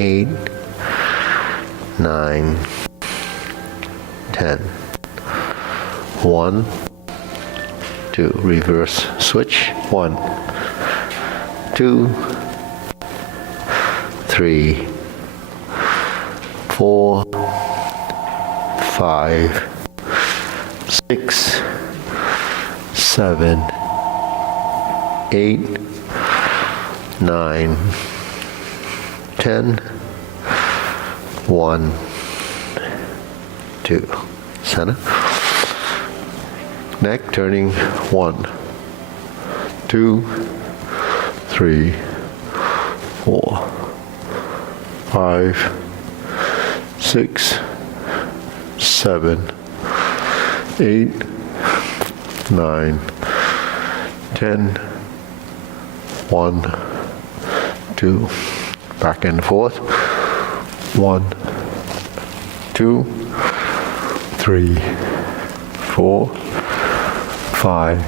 8, 9, 10. 1, 2. Reverse switch. 1, 2, 3, 4, 5, 6, 7, 8, 9, 10. 1, 2. Center. Neck turning. 1, 2, 3, 4, 5, 6, 7, 8, 9, 10. 1, 2. Back and forth. 1, 2, 3, 4, 5,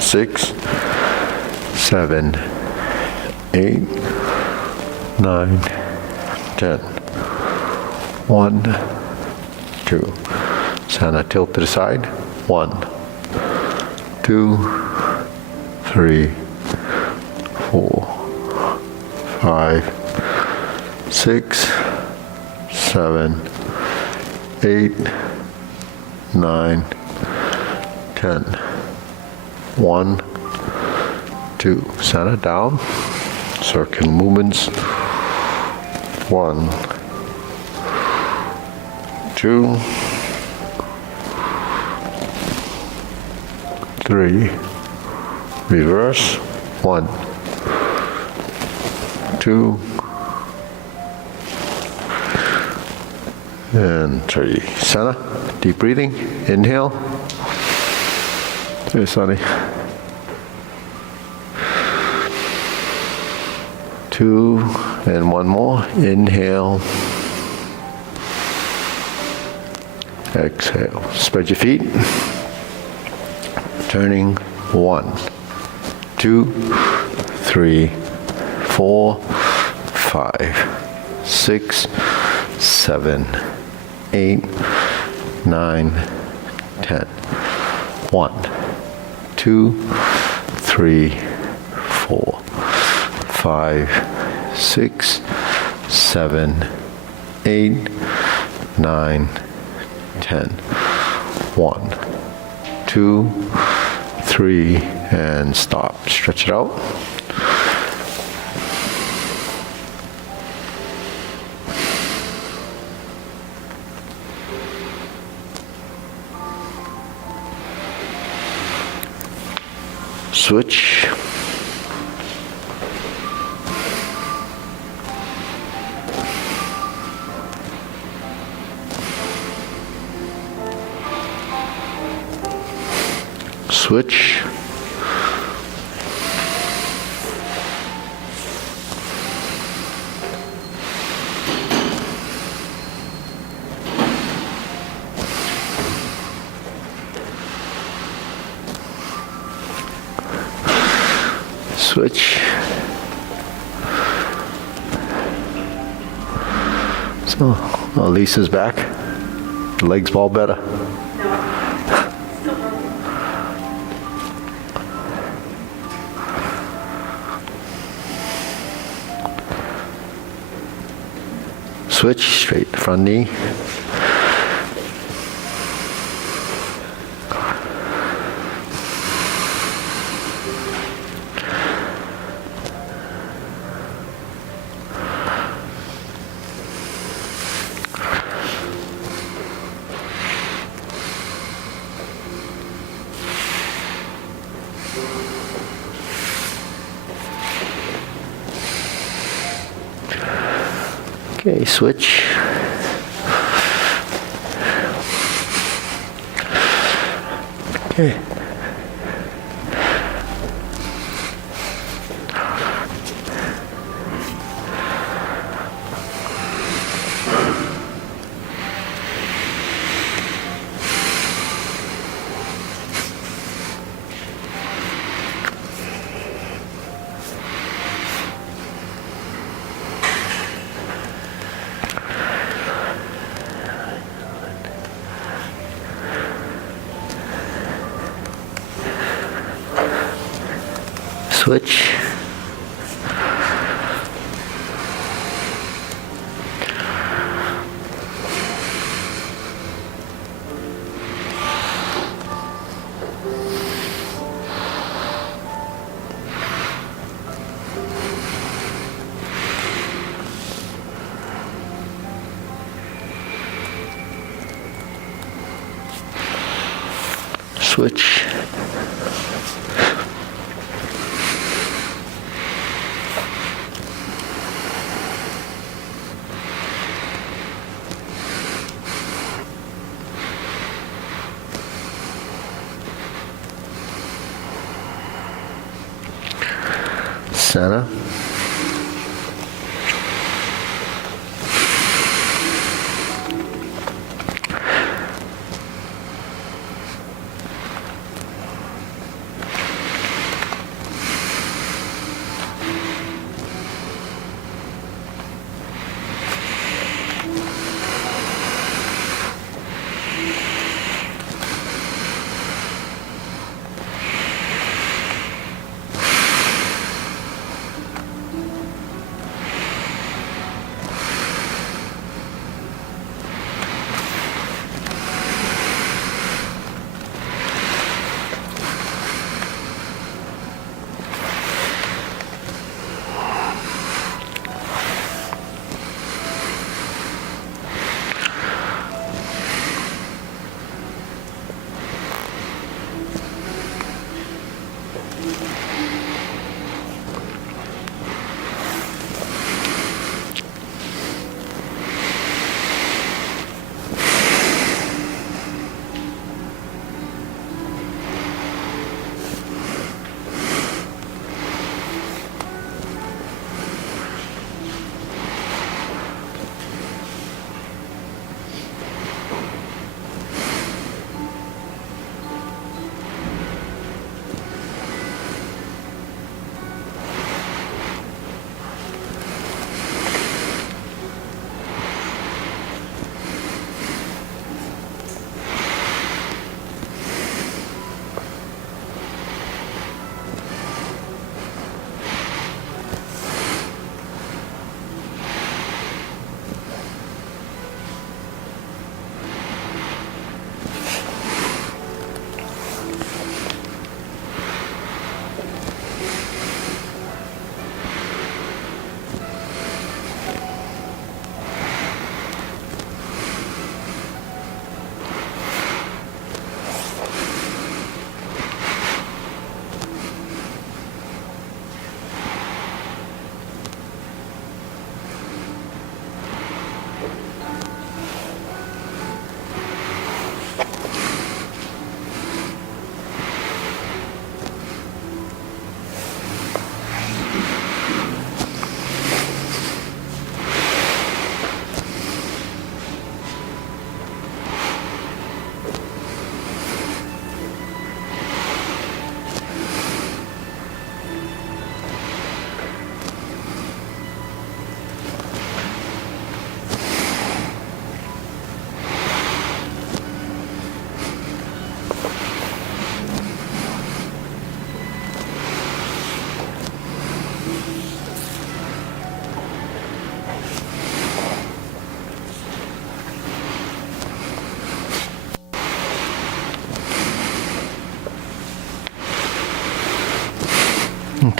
6, 7, 8, 9, 10. 1, 2. Center tilt to the side. 1, 2, 3, 4, 5, 6, 7, 8, 9, 10. 1, 2. Center down. Circle movements. 1, 2, 3. Reverse. 1, 2, and 3. Center. Deep breathing. Inhale. Hey, Sonny. 2, and 1 more. Inhale. Exhale. Spread your feet. Turning. 1, 2, 3, 4, 5, 6, 7, 8, 9, 10. 1, 2, 3, 4, 5, 6, 7, 8, 9, 10. 1, 2, 3, and stop. Stretch it out. Switch. Switch. Switch. So, Lisa's back. The legs ball better. Switch, straight front knee. Okay, switch. Okay. Switch. Switch. Center.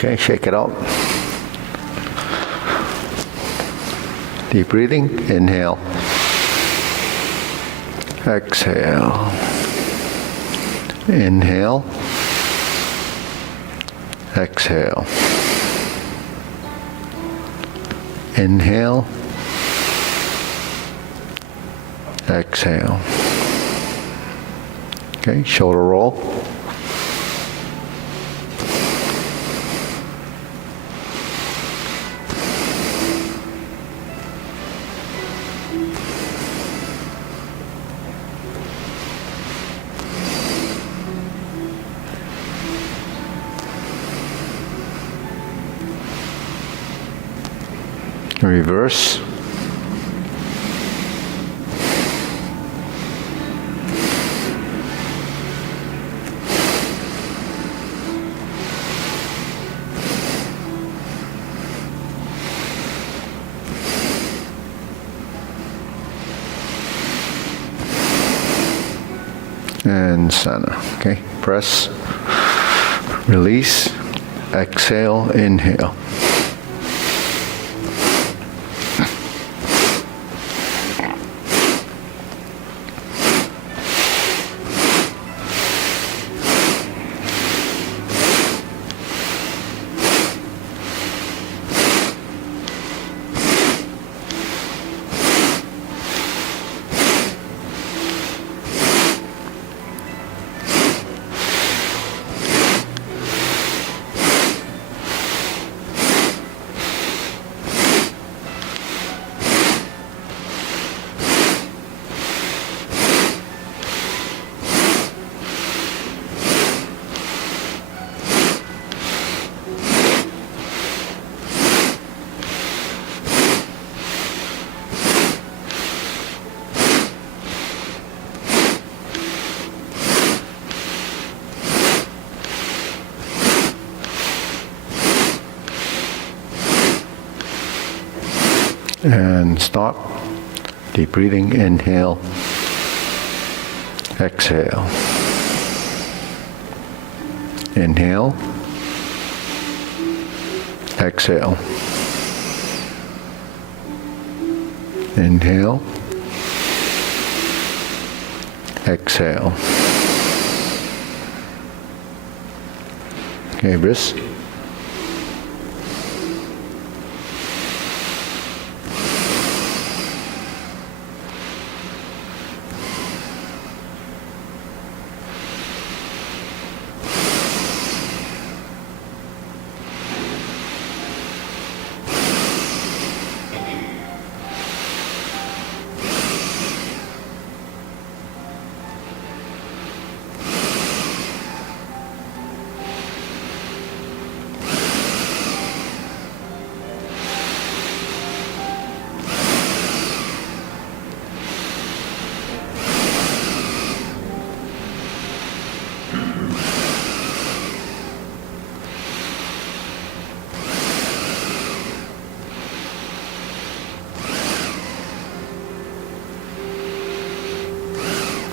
Okay, shake it out. Deep breathing, inhale. Exhale. Inhale. Exhale. Inhale. Exhale. Okay, shoulder roll. Reverse. and center. Okay, press, release, exhale, inhale. And stop. Deep breathing, inhale, exhale. Inhale, exhale. Inhale, exhale. Okay, wrist.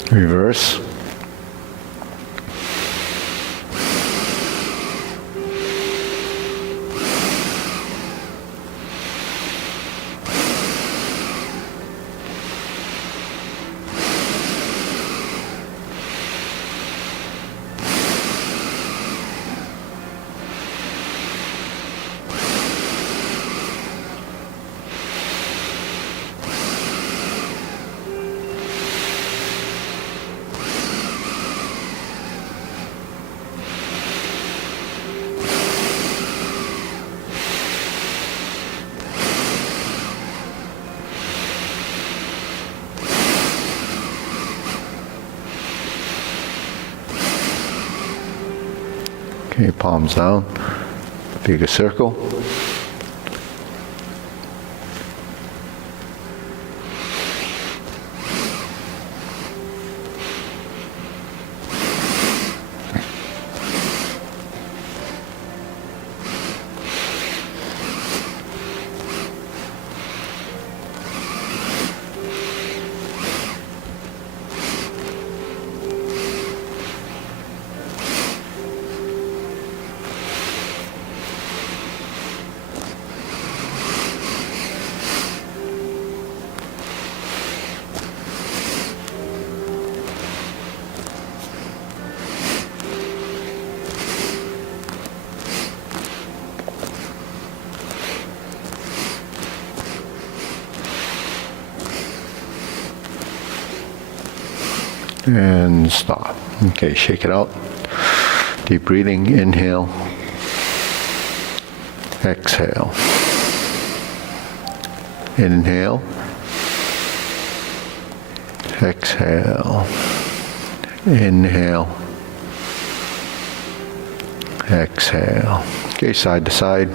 Reverse. Okay, palms down, bigger circle. And stop. Okay, shake it out. Deep breathing, inhale, exhale. Inhale, exhale. Inhale, exhale. Okay, side to side.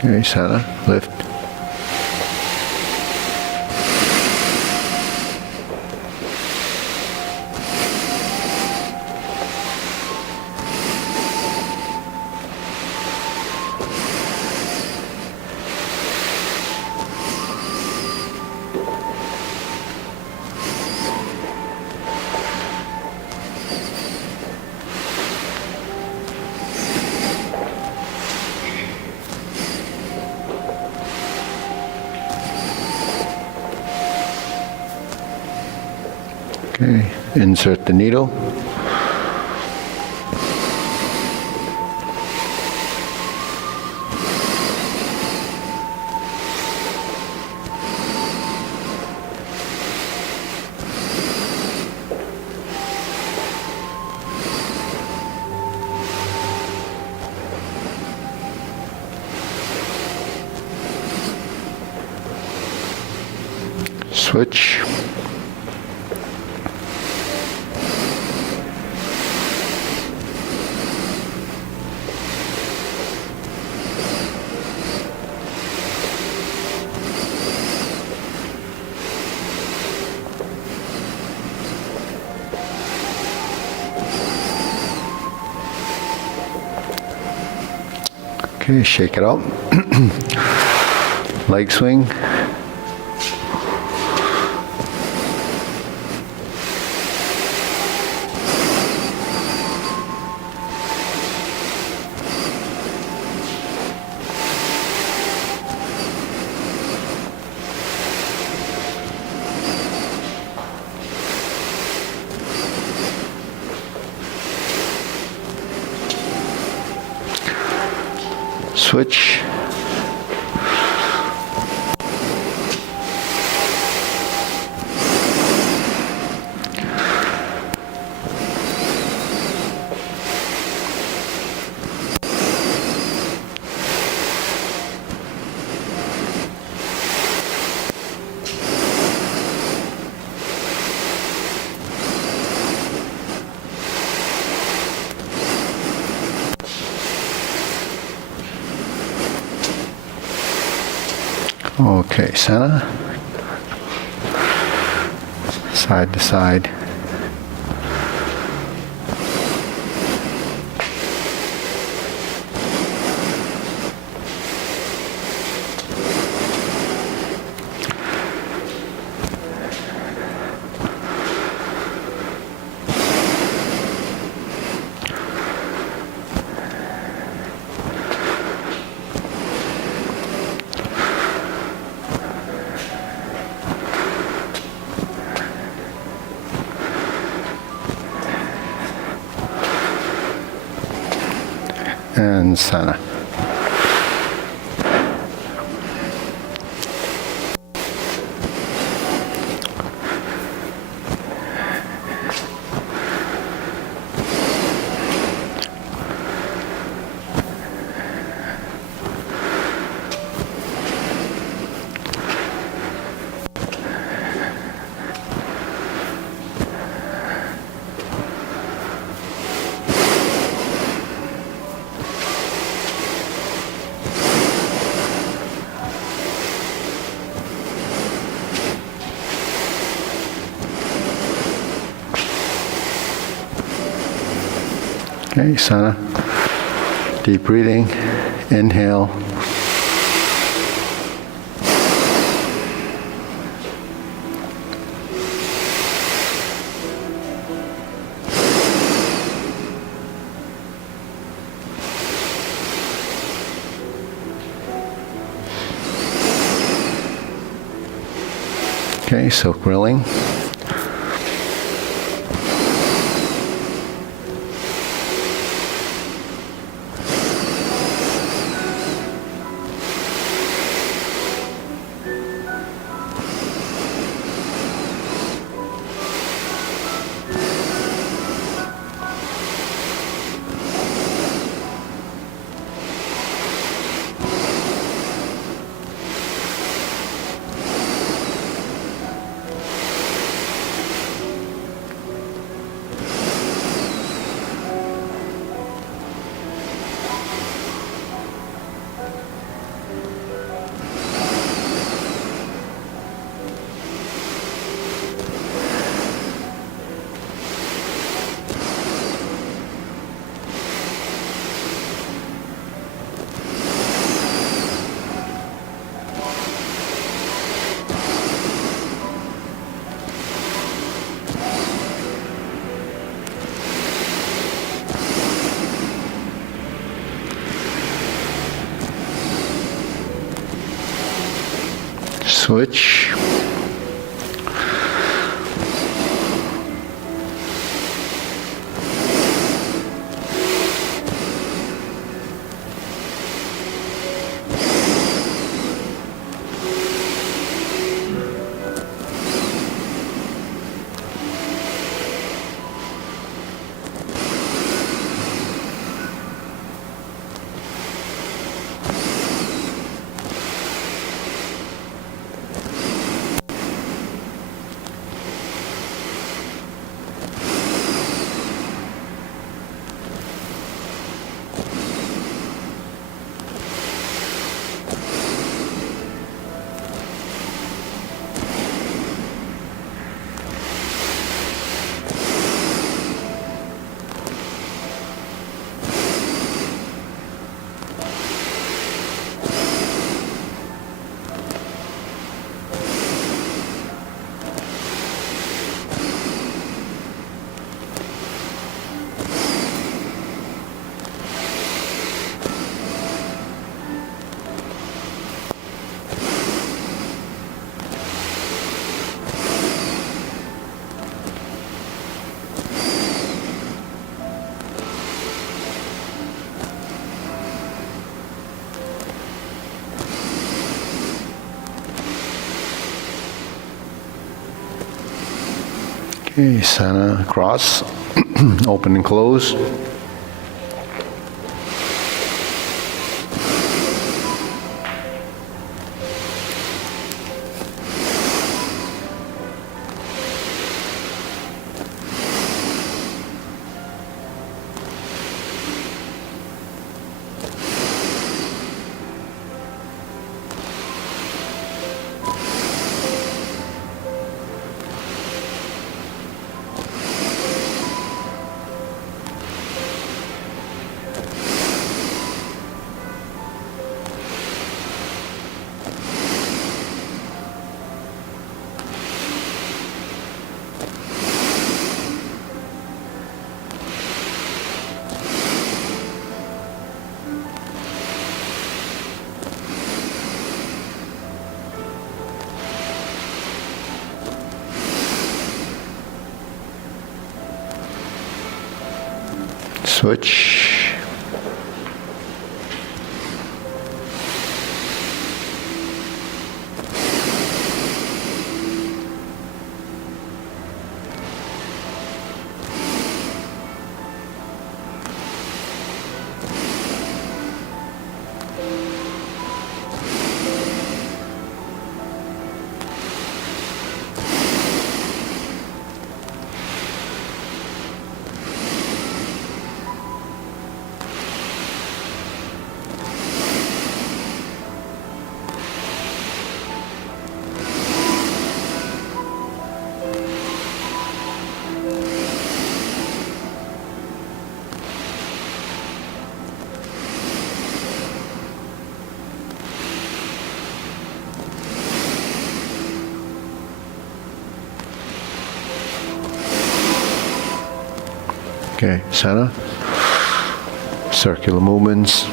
Okay, center, lift. Okay, insert the needle. Switch. Okay, shake it out. Leg swing. Switch. Okay, center, side to side. And center. Okay, center. Deep breathing. Inhale. Okay, silk grilling. Switch. Okay, Sana, cross, open and close. Switch. Okay, Sana. Circular movements.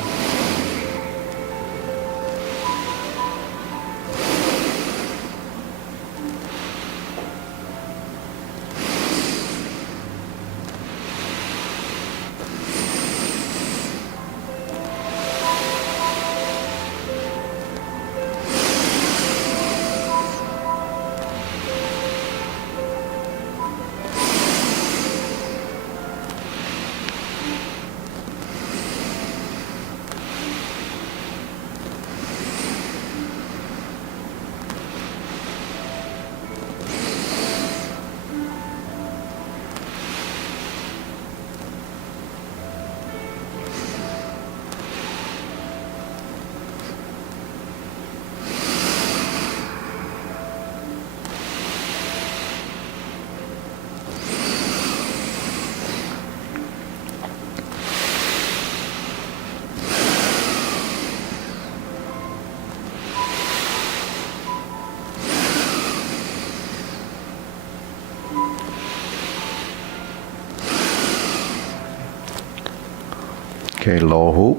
Okay, low hoop.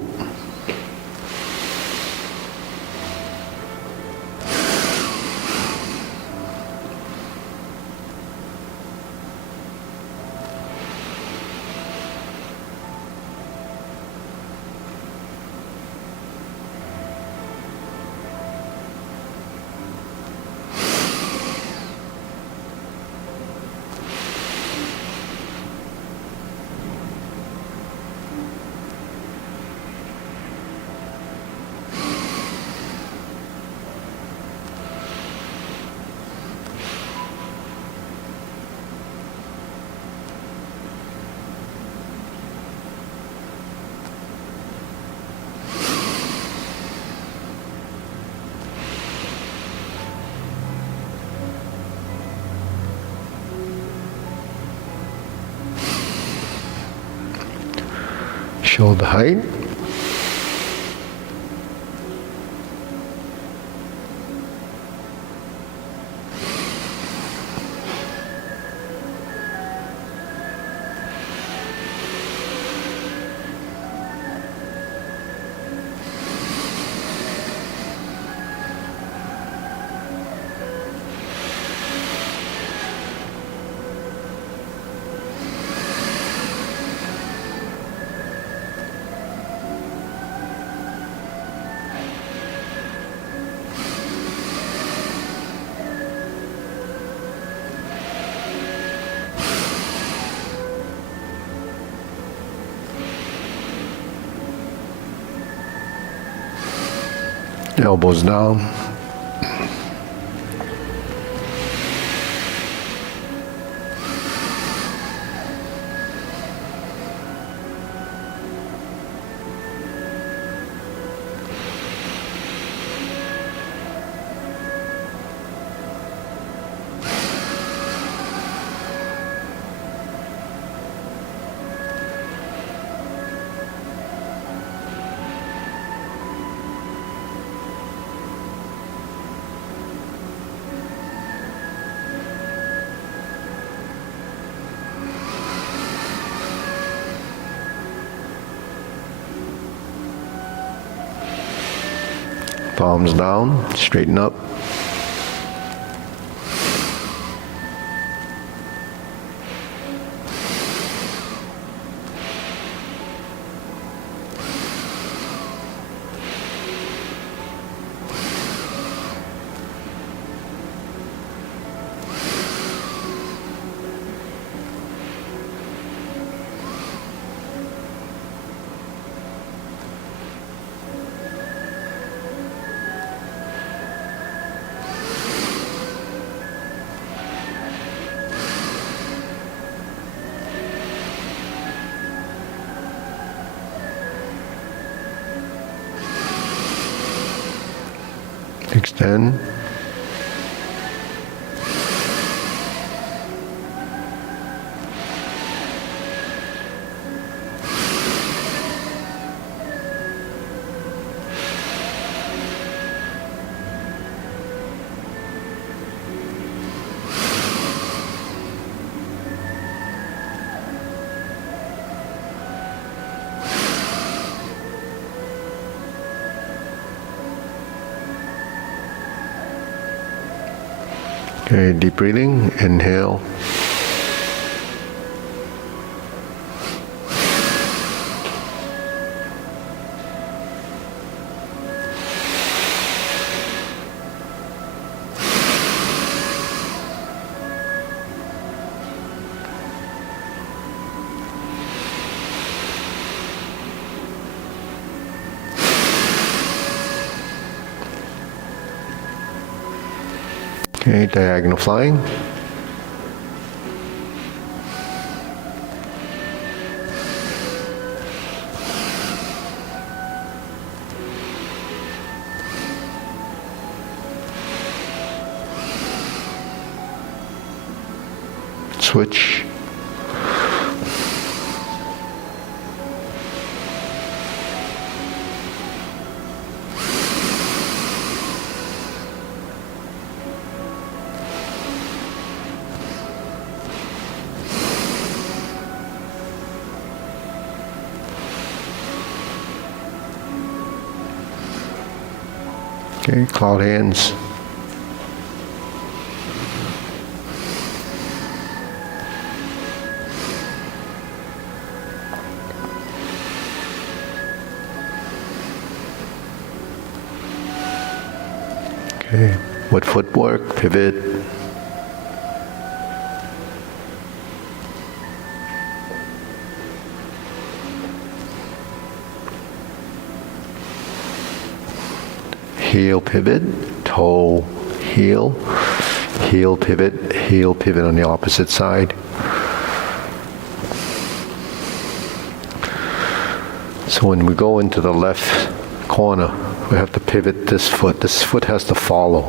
Shoulder height. Elbows down. Palms down, straighten up. Extend. Okay, deep breathing, inhale. Okay, diagonal flying. Switch. Okay, cloud hands. Okay, what footwork, pivot. Heel pivot, toe, heel, heel pivot on the opposite side. So when we go into the left corner, we have to pivot this foot. This foot has to follow.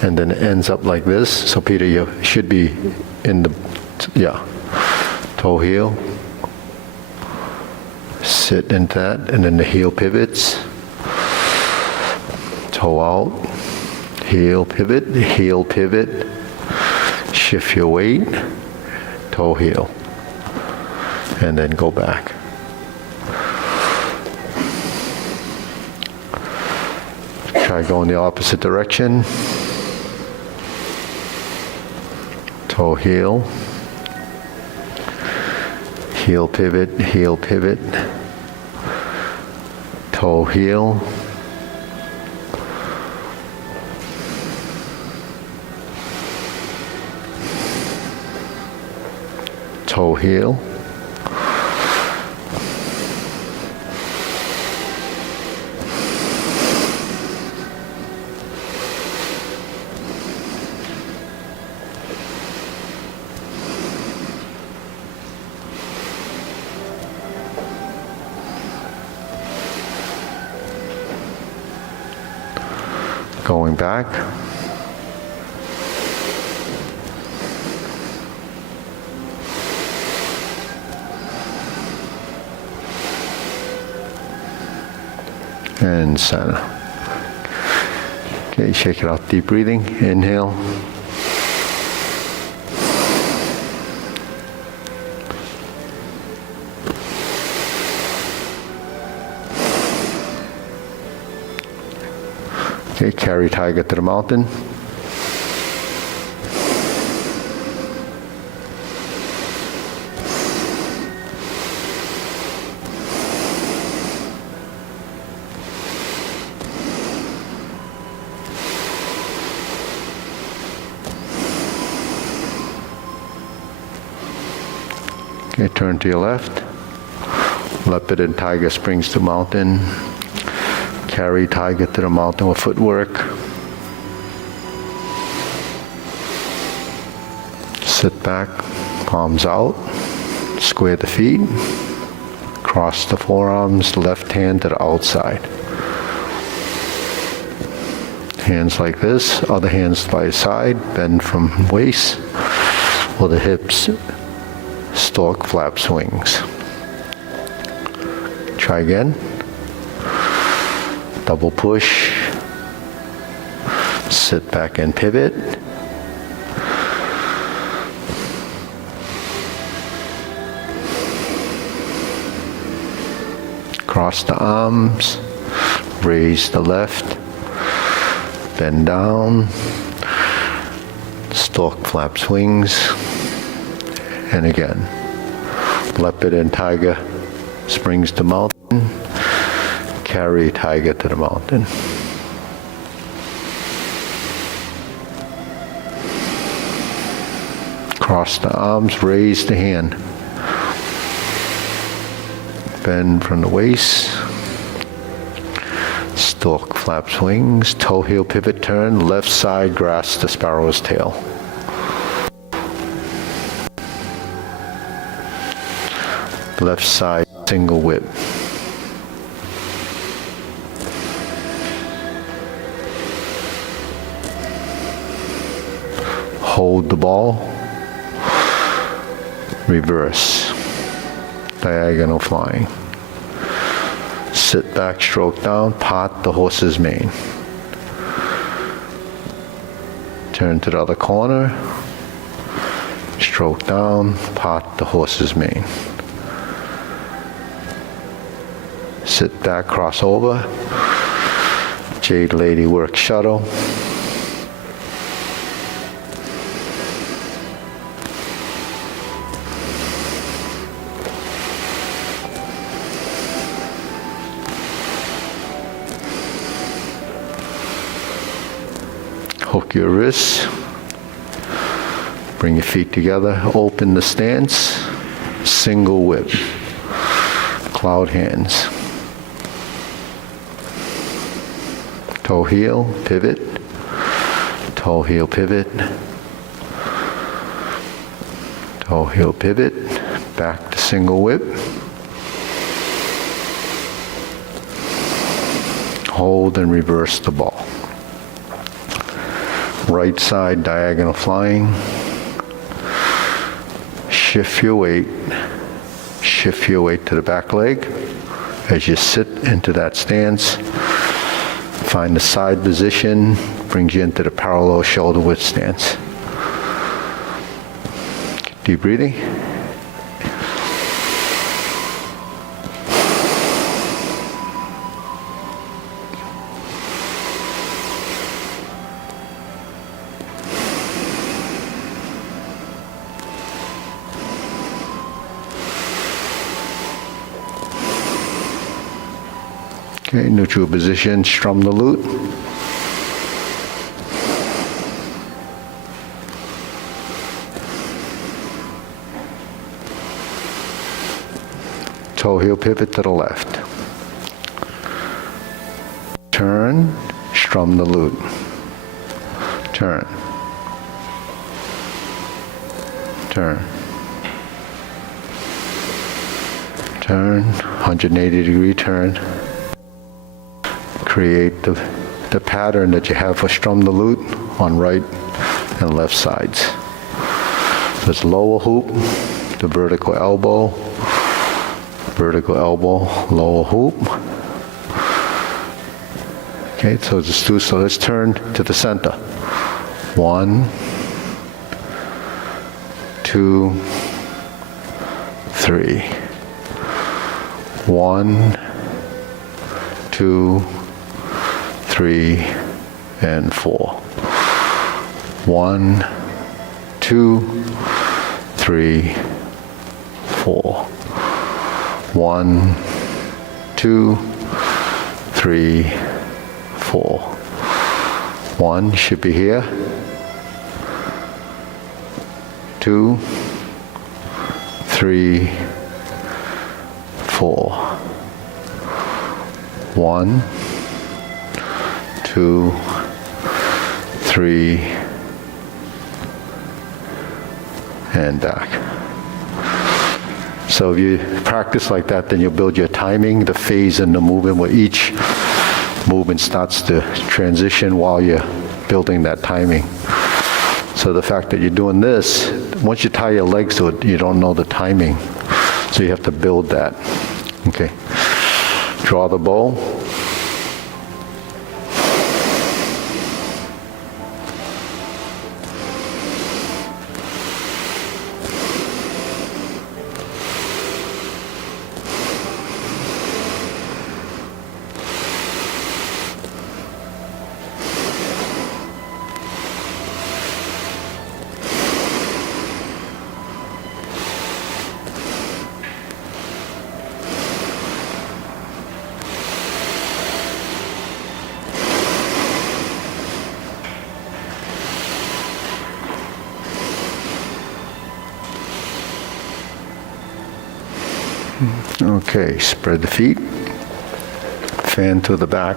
And then it ends up like this. So Peter, you should be in the, toe heel. Sit into that, and then the heel pivots. Toe out, heel pivot, shift your weight, toe heel, and then go back. Try going the opposite direction. Toe heel, heel pivot, toe heel, toe heel, Going back. And center. Okay, shake it out, deep breathing, inhale. Okay, carry tiger to the mountain. Okay, turn to your left. Leopard and tiger springs to mountain. Carry tiger to the mountain with footwork. Sit back, palms out. Square the feet. Cross the forearms, left hand to the outside. Hands like this, other hands by side, bend from waist or the hips. Stork flaps wings. Try again. Double push. Sit back and pivot. Cross the arms. Raise the left. Bend down. Stork flaps wings. And again. Leopard and tiger springs to mountain. Carry tiger to the mountain. Cross the arms, raise the hand. Bend from the waist. Stork flaps wings. Toe heel pivot turn. Left side grasp the sparrow's tail. Left side single whip. Hold the ball. Reverse. Diagonal flying. Sit back, stroke down, part the horse's mane. Turn to the other corner. Stroke down, part the horse's mane. Sit back, cross over. Jade Lady work shuttle. Hook your wrists. Bring your feet together. Open the stance. Single whip. Cloud hands. Toe heel, pivot. Toe heel, pivot. Toe heel, pivot. Back to single whip. Hold and reverse the ball. Right side diagonal flying. Shift your weight. Shift your weight to the back leg. As you sit into that stance, find the side position, brings you into the parallel shoulder width stance. Deep breathing. Okay, neutral position, strum the lute. Toe heel pivot to the left. Turn, strum the lute. Turn. Turn. Turn, 180-degree turn. Create the the pattern that you have for strum the lute on right and left sides. So it's lower hoop, the vertical elbow, lower hoop. Okay, so just do, so let's turn to the center. 1, 2, 3. 1, 2, 3, and 4. 1, 2, 3, 4. 1, 2, 3, 4. 1 should be here. 2, 3, 4. 1, 2, 3, and back. So if you practice like that, then you'll build your timing, the phase, and the movement, where each movement starts to transition while you're building that timing. So the fact that you're doing this, once you tie your legs to it, you don't know the timing. So you have to build that. Okay. Draw the bow. Okay, spread the feet, fan to the back.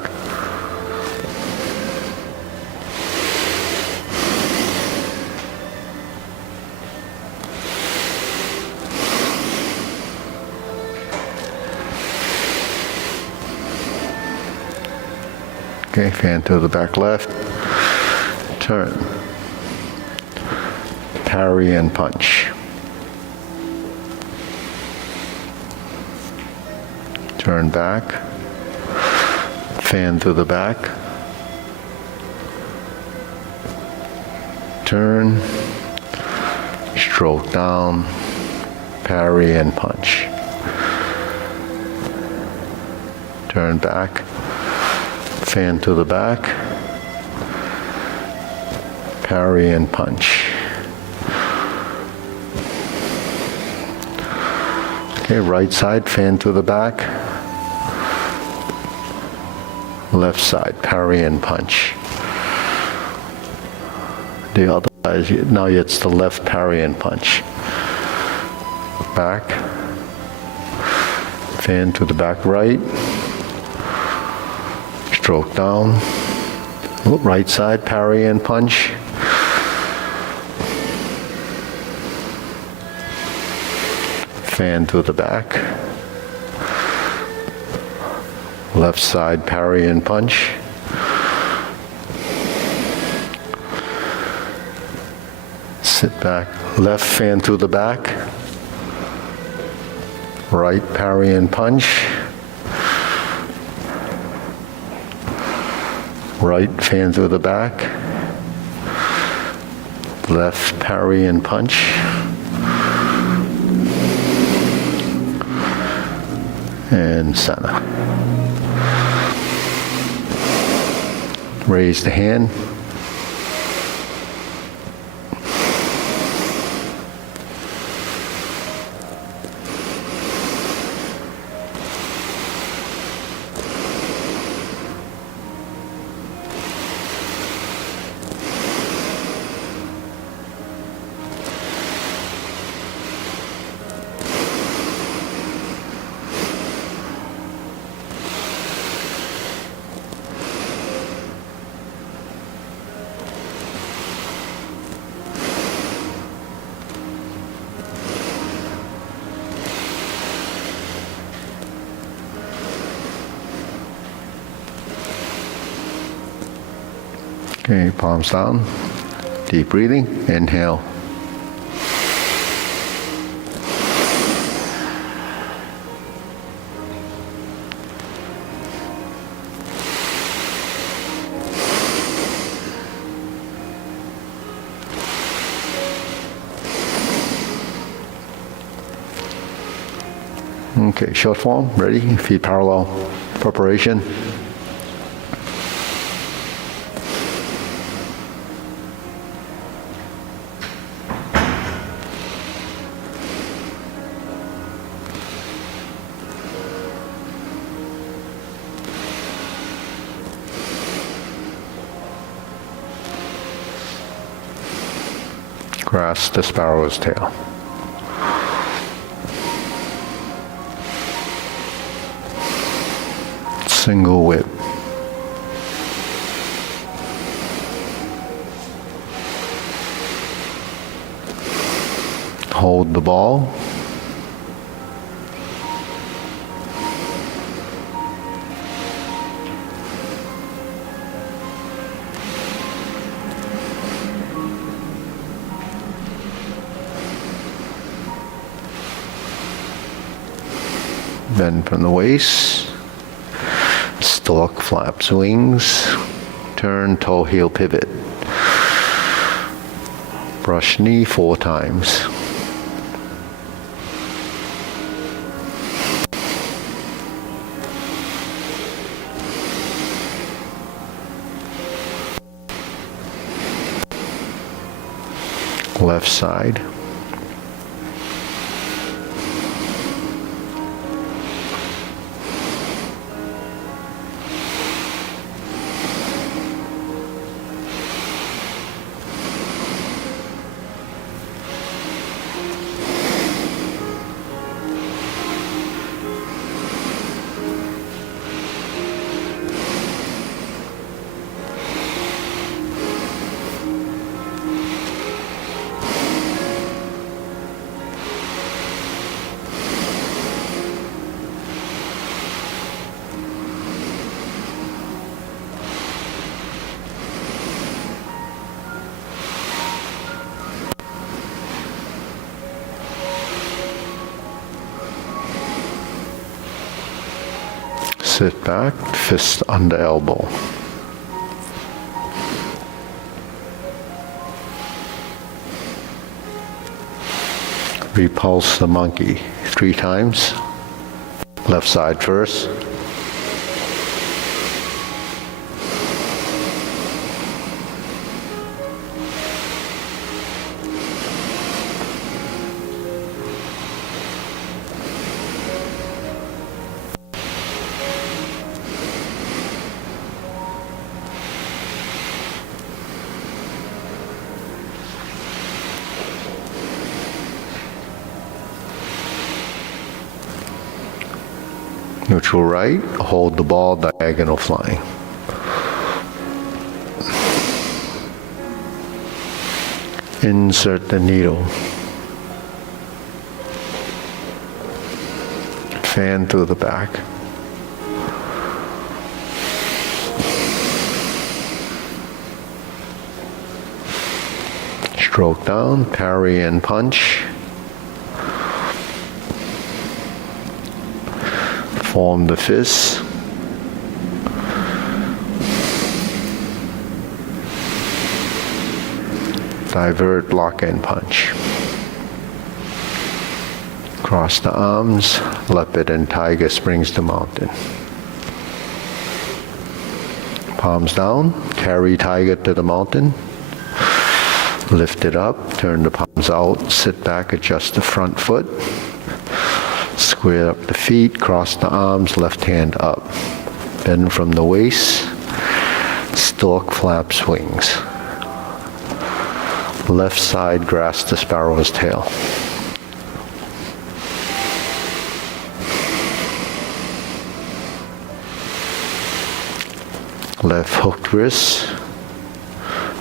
Okay, fan to the back left, turn, parry and punch. Turn back, fan to the back, turn, stroke down, parry and punch. Turn back, fan to the back, parry and punch. Okay, right side, fan to the back. Left side, parry and punch. The other side, now it's the left parry and punch. Back, fan to the back right, stroke down, right side, parry and punch. Fan to the back. Left side, parry and punch. Sit back. Left fan to the back. Right, parry and punch. Right, fan to the back. Left, parry and punch. And center. Raise the hand. Okay, palms down. Deep breathing. Inhale. Okay, short form, ready? Feet parallel, preparation. Grasp the sparrow's tail. Single whip. Hold the ball. Bend from the waist. Stalk flaps wings. Turn toe heel pivot. Brush knee 4 times. Left side. Sit back, fist under elbow. Repulse the monkey 3 times. Left side first. Neutral right, hold the ball, diagonal flying. Insert the needle. Fan through the back. Stroke down, parry and punch. Form the fist. Divert, block, and punch. Cross the arms, leopard and tiger springs the mountain. Palms down, carry tiger to the mountain. Lift it up, turn the palms out, sit back, adjust the front foot. Square up the feet, cross the arms, left hand up. Bend from the waist, stork flaps wings. Left side grasp the sparrow's tail. Left hooked wrist,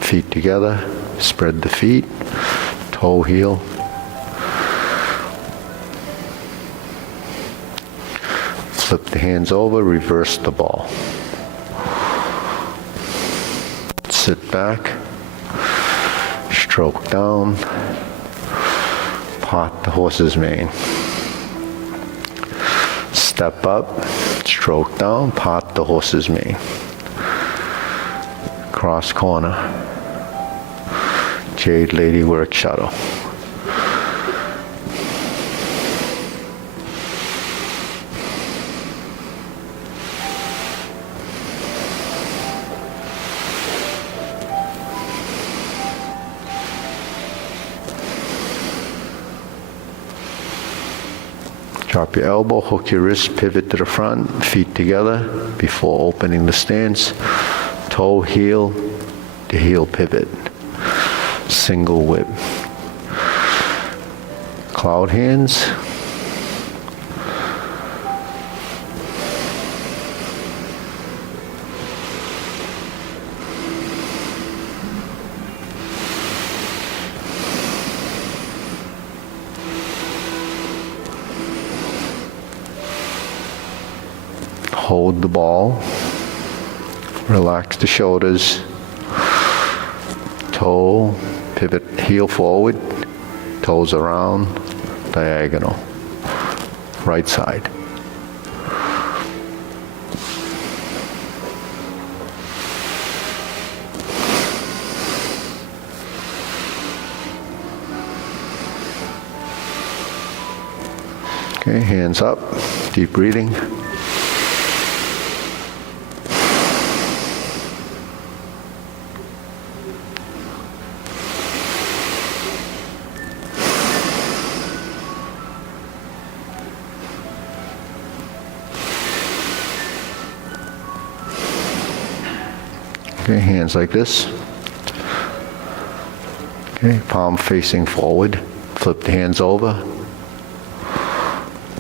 feet together, spread the feet, toe heel. Flip the hands over, reverse the ball. Sit back, stroke down, part the horse's mane. Step up, stroke down, part the horse's mane. Cross corner. Jade Lady Work Shuttle. Drop your elbow, hook your wrist, pivot to the front, feet together before opening the stance. Toe, heel, to heel pivot. Single whip. Cloud hands. Hold the ball. Relax the shoulders. Toe, pivot, heel forward, toes around, diagonal. Right side. Okay, hands up, deep breathing. Okay, hands like this. Okay, palm facing forward. Flip the hands over.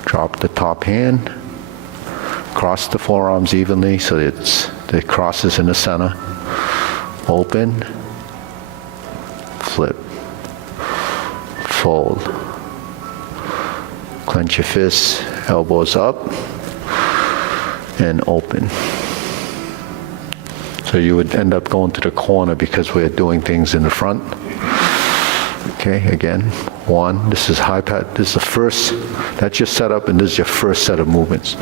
Drop the top hand. Cross the forearms evenly so it crosses in the center. Open. Flip. Fold. Clench your fists. Elbows up. And open. So you would end up going to the corner because we're doing things in the front. Okay, again, one. This is high pat. This is the first. That's your setup, and this is your first set of movements.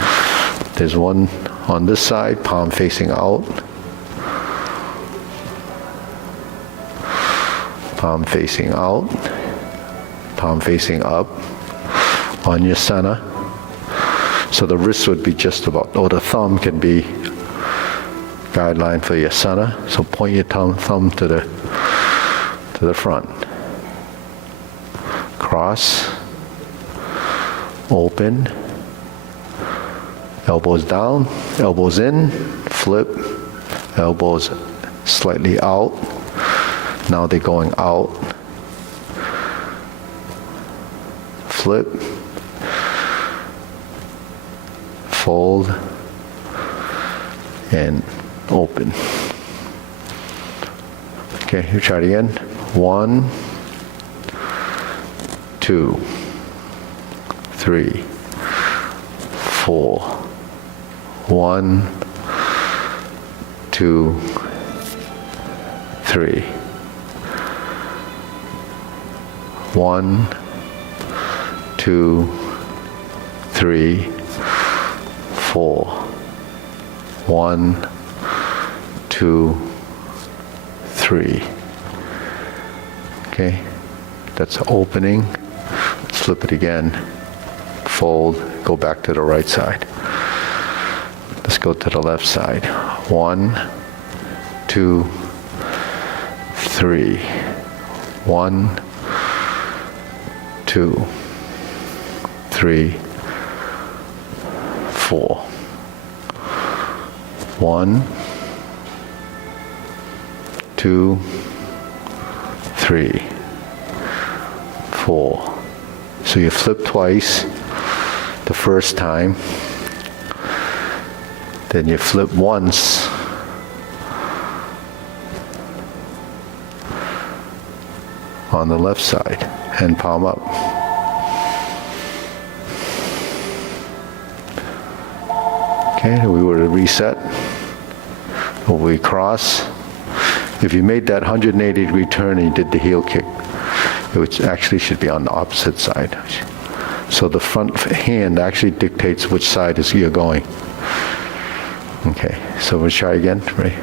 There's one on this side, palm facing out. Palm facing out. Palm facing up. On your center. So the wrist would be just about, or the thumb can be guideline for your center. So point your thumb to the front. Cross. Open. Elbows down. Elbows in. Flip. Elbows slightly out. Now they're going out. Flip. Fold. And open. Okay, you try it again. 1, 2, 3, 4. 1, 2, 3. 1, 2, 3, 4. 1, 2, 3. Okay, that's opening. Let's flip it again. Fold, go back to the right side. Let's go to the left side. 1, 2, 3. 1, 2, 3, 4. 1, 2, 3, 4. So you flip twice the first time, then you flip once, on the left side, and palm up. Okay, we were to reset. We cross, If you made that 180-degree turn and you did the heel kick, it actually should be on the opposite side. So the front hand actually dictates which side you're going. Okay, so we'll try again. Ready?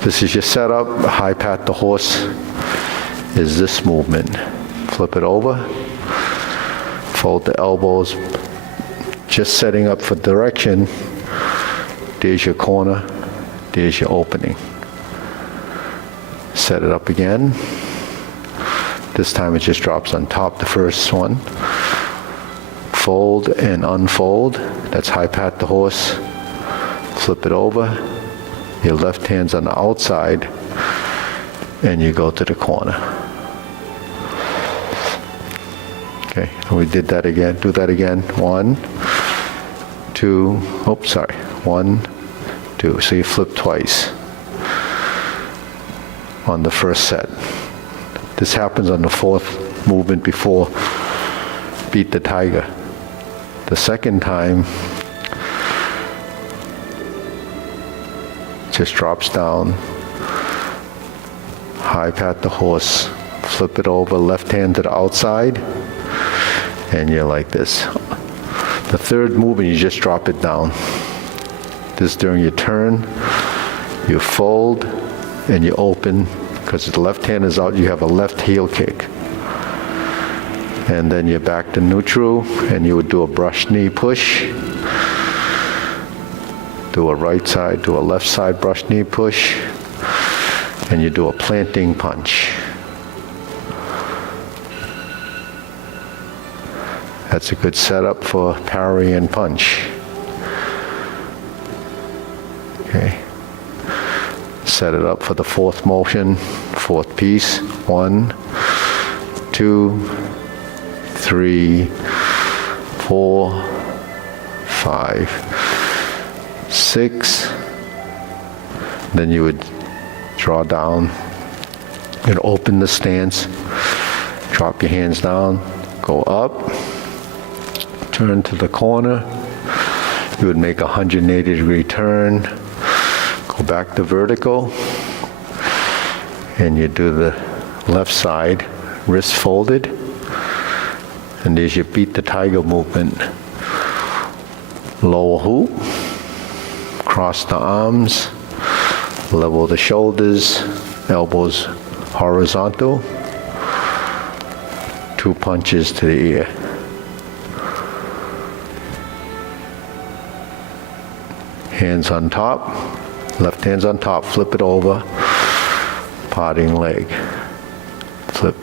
This is your setup. High pat the horse is this movement. Flip it over. Fold the elbows. Just setting up for direction. There's your corner. There's your opening. Set it up again. This time it just drops on top, the first one. Fold and unfold. That's high pat the horse. Flip it over. Your left hand's on the outside, and you go to the corner. Okay, and we did that again. Do that again. 1, 2, oops, sorry. 1, 2. So you flip twice on the first set. This happens on the fourth movement before Beat the Tiger. The second time, just drops down, high pat the horse, flip it over, left hand to the outside, and you're like this. The third movement, you just drop it down. This during your turn, you fold and you open, because the left hand is out, you have a left heel kick. And then you're back to neutral, and you would do a brush knee push. Do a right side, do a left side brush knee push, and you do a planting punch. That's a good setup for parry and punch. Okay. Set it up for the fourth motion, fourth piece. 1, 2, 3, 4, 5, 6. Then you would draw down and open the stance. Drop your hands down, go up, turn to the corner. You would make a 180-degree turn, go back to vertical, and you do the left side, wrist folded, and there's your Beat the Tiger movement. Lower hoop, cross the arms, level the shoulders, elbows horizontal, 2 punches to the ear. Hands on top, left hand's on top, flip it over, parting leg. Flip.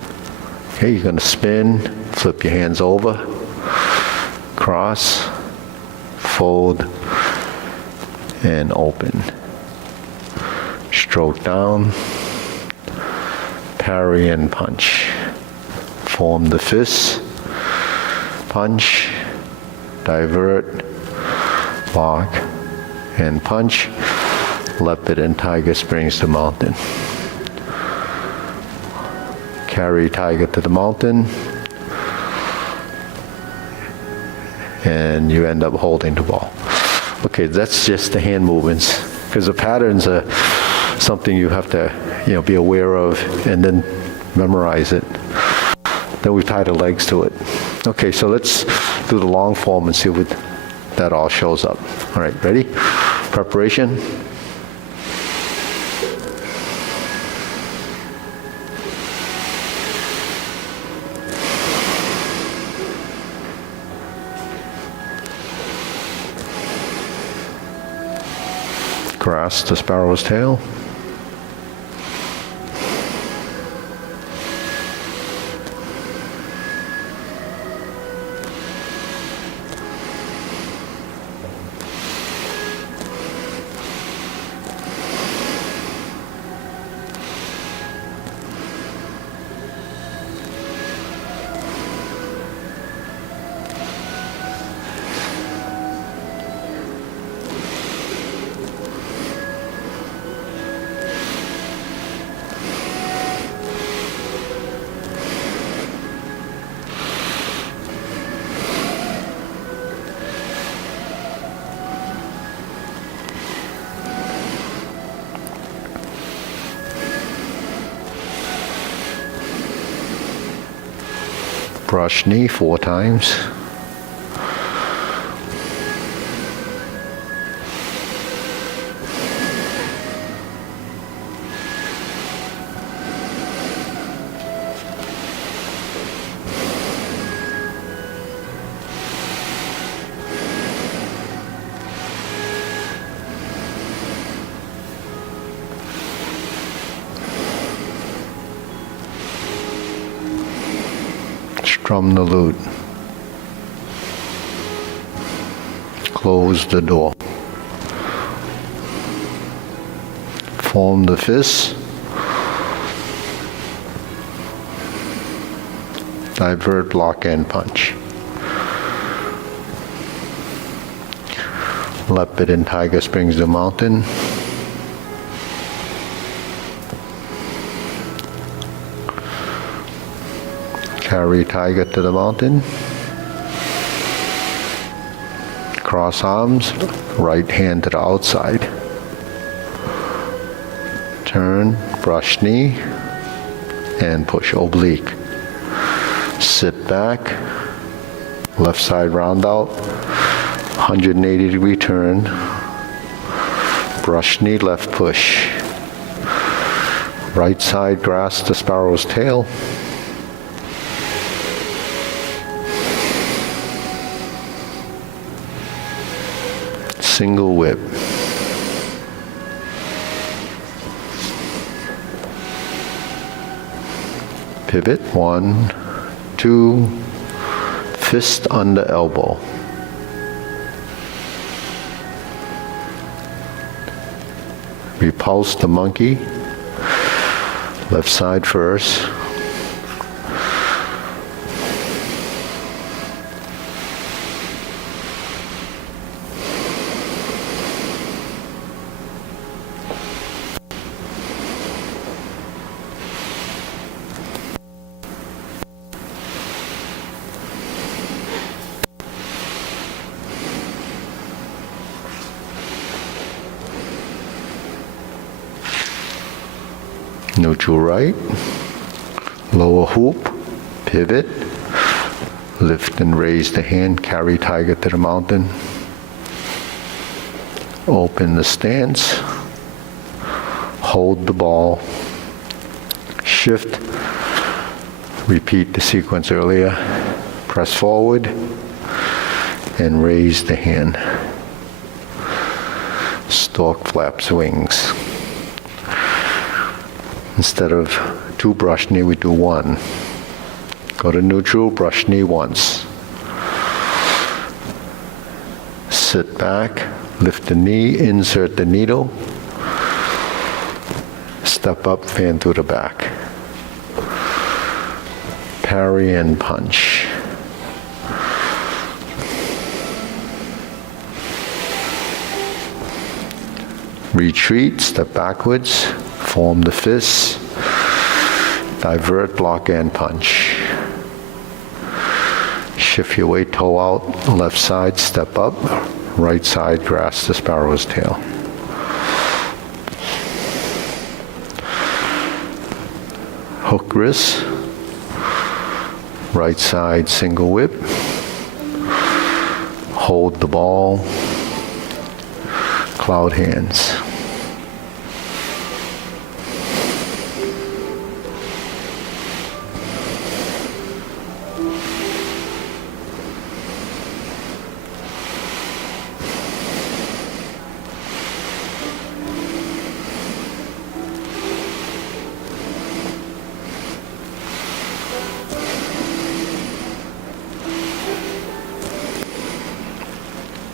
Okay, you're going to spin, flip your hands over, cross, fold, and open. Stroke down, parry and punch. Form the fist, punch, divert, lock, and punch. Leopard and Tiger Springs to mountain. Carry Tiger to the mountain, and you end up holding the ball. Okay, that's just the hand movements, because the patterns are something you have to, be aware of and then memorize it. Then we tie the legs to it. Okay, so let's do the long form and see what that all shows up. All right, ready? Preparation. Grasp the sparrow's tail. Brush knee 4 times. Strum the lute. Close the door. Form the fist. Divert, block, and punch. Leopard and Tiger Springs the mountain. Carry Tiger to the mountain. Cross arms, right hand to the outside. Turn, brush knee, and push oblique. Sit back, left side round out, 180-degree turn, brush knee, left push. Right side grasp the sparrow's tail. Single whip. Pivot, 1, 2, fist under elbow. Repulse the monkey, left side first. Neutral right, lower hoop, pivot, lift and raise the hand, carry Tiger to the mountain. Open the stance, hold the ball, shift, repeat the sequence earlier, press forward, and raise the hand. Stork flaps wings. Instead of 2 brush knee, we do 1. Go to neutral, brush knee once. Sit back, lift the knee, insert the needle. Step up, fan through the back. Parry and punch. Retreat, step backwards. Form the fist, divert, block, and punch. Shift your weight, toe out, left side, step up, right side, grasp the sparrow's tail. Hook wrist, right side, single whip, hold the ball, cloud hands.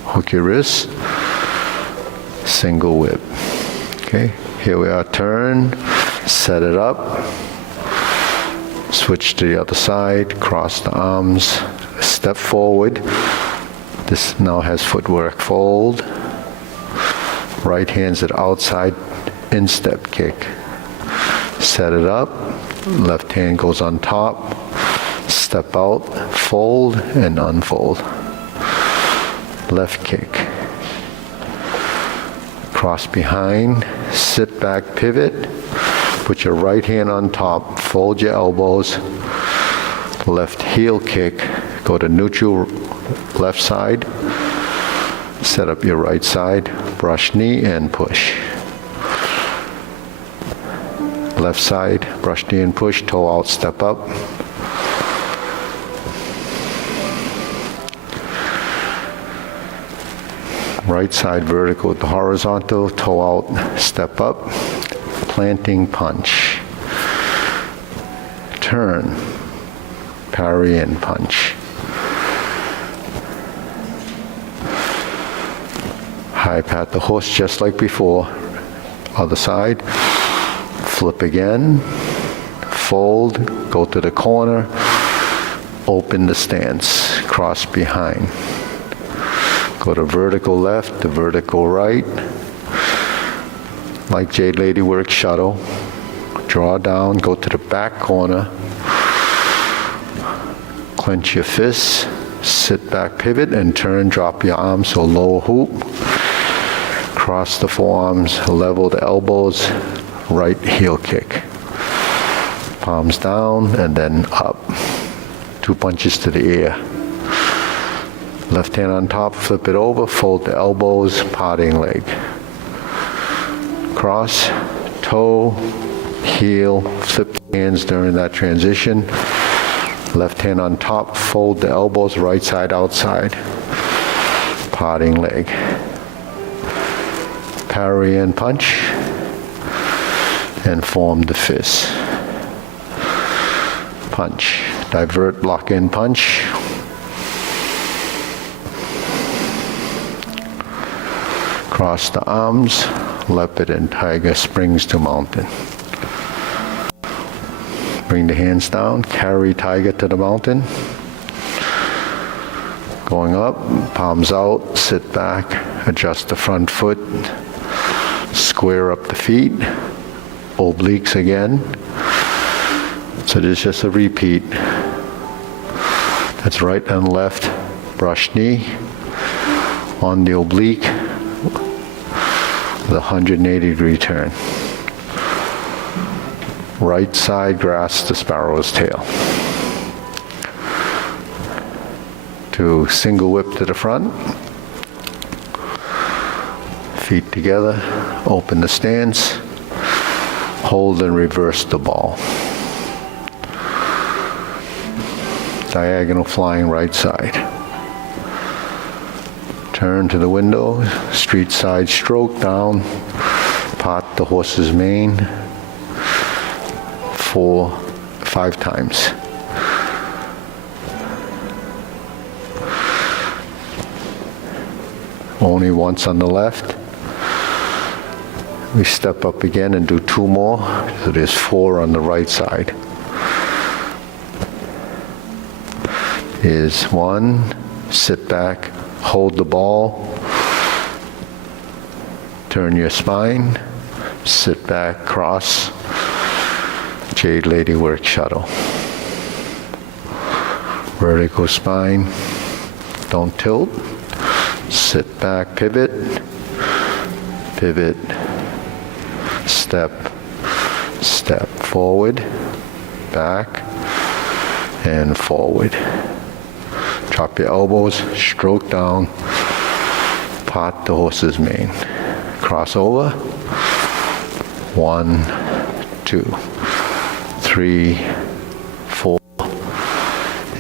Hook your wrist, single whip. Okay, here we are, turn, set it up, switch to the other side, cross the arms, step forward. This now has footwork, fold, right hand's at outside, instep kick. Set it up, left hand goes on top, step out, fold and unfold. Left kick. Cross behind, sit back, pivot, put your right hand on top, fold your elbows, left heel kick, go to neutral left side, set up your right side, brush knee and push. Left side, brush knee and push, toe out, step up. Right side vertical to horizontal, toe out, step up, planting punch. Turn, parry and punch. High pat the horse just like before. Other side, flip again, fold, go to the corner, open the stance, cross behind. Go to vertical left to vertical right. Like Jade Lady work shuttle. Draw down, go to the back corner. Clench your fists, sit back, pivot, and turn, drop your arms, so lower hoop. Cross the forearms, level the elbows, right heel kick. Palms down and then up. 2 punches to the ear. Left hand on top, flip it over, fold the elbows, parting leg. Cross, toe, heel, flip the hands during that transition. Left hand on top, fold the elbows, right side outside. Parting leg. Parry and punch. And form the fist. Punch. Divert, lock in, punch. Cross the arms, leopard and tiger, springs to mountain. Bring the hands down, carry tiger to the mountain. Going up, palms out, sit back, adjust the front foot, square up the feet, obliques again. So this is just a repeat. That's right and left, brush knee, on the oblique, the 180-degree turn. Right side, grasp the sparrow's tail. To single whip to the front. Feet together, open the stance, hold and reverse the ball. Diagonal flying right side. Turn to the window, street side stroke down, part the horse's mane, 5 times. Only once on the left. We step up again and do 2 more, so there's 4 on the right side. Is 1, sit back, hold the ball, turn your spine, sit back, cross, Jade Lady work shuttle. Vertical spine, don't tilt, sit back, pivot, pivot, step, step, forward, back, and forward. Drop your elbows, stroke down, part the horse's mane. Cross over. 1, 2, 3, 4,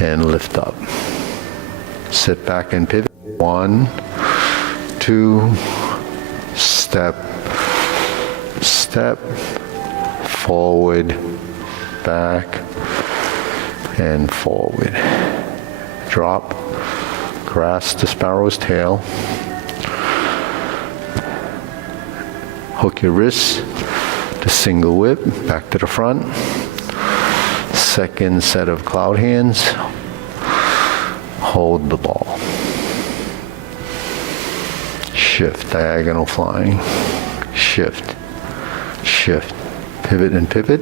and lift up. Sit back and pivot. 1, 2, step, step, forward, back, and forward. Drop, grasp the sparrow's tail, hook your wrists to single whip, back to the front. Second set of cloud hands, hold the ball. Shift, diagonal flying, shift, shift, pivot and pivot.